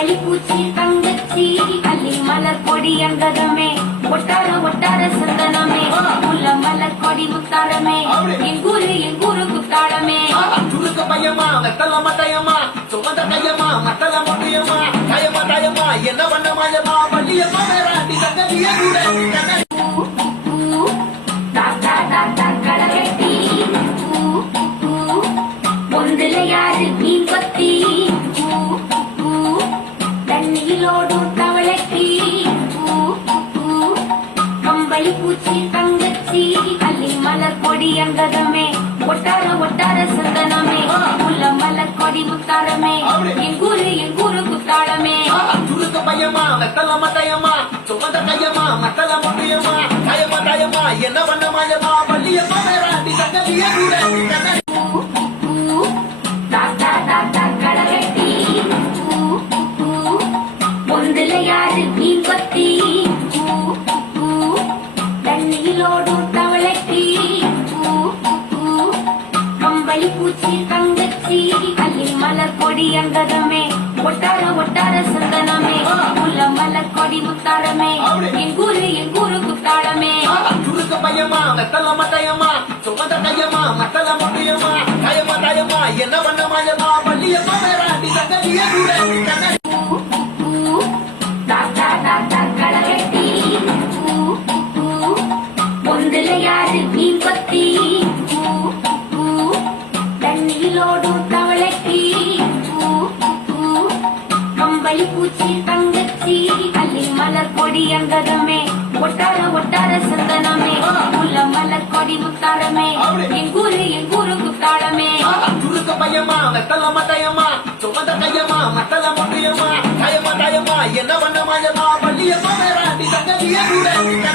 கம்பளி பூச்சி தங்கச்சி அள்ளி மலர் கொடி அங்கதமே ஒட்டார ஒட்டார சந்தனமே முல்ல மலர் கொடி முத்தாரமே எங்கூரு குத்தாடமே சுருக்க பையமா வெத்தல மட்டையம்மா சுமந்த கையம்மா மத்தல மொழியம்மா கயமா தாயம்மா என்ன பண்ண மாயம்மா பள்ளியம்மா வேறாண்டி சங்கதிய கூட களவெட்டி பொந்துல யாரு மீன் பத்தி தண்ணியிலோடும் தவளைக்கு கம்பளி பூச்சி தங்கச்சி அள்ளி மலர் கொடி அங்கதமே ஒட்டார ஒட்டார சந்தனமே முல்ல மலர் கொடி முத்தாரமே எங்கூரு குத்தாடமே சுருக்க பையமா வெத்தல மட்டையம்மா சுமந்த கையம்மா மத்தல மொழியம்மா கயமா தாயம்மா என்ன பண்ண மாயம்மா பள்ளியம்மா வேறாண்டி சங்கதிய கூட களவெட்டி பொந்துல யாரு மீன் பத்தி தண்ணியிலோடும் தவளைக்கு கம்பளி பூச்சி தங்கச்சி அள்ளி மலர் கொடி அங்கதமே ஒட்டார ஒட்டார சந்தனமே முல்ல மலர் கொடி முத்தாரமே எங்கூரு குத்தாடமே சுருக்க பையமா வெத்தல மட்டையம்மா சுமந்த கையம்மா மத்தல மொழியம்மா கயமா தாயம்மா என்ன பண்ண மாயம்மா பள்ளியம்மா வேறாண்டி சங்கதிய கூட களவெட்டி பொந்துல யாரு மீன் பத்தி தண்ணியிலோடும் தவளைக்கு கம்பளி பூச்சி தங்கச்சி அள்ளி மலர் கொடி அங்கதமே ஒட்டார ஒட்டார சந்தனமே முல்ல மலர் கொடி முத்தாரமே எங்கூரு குத்தாடமே சுருக்க பையமா வெத்தல மட்டையம்மா சுமந்த கையம்மா மத்தல மொழியம்மா கயமா தாயம்மா என்ன பண்ண மாயம்மா பள்ளியம்மா வேறாண்டி சங்கதிய கூட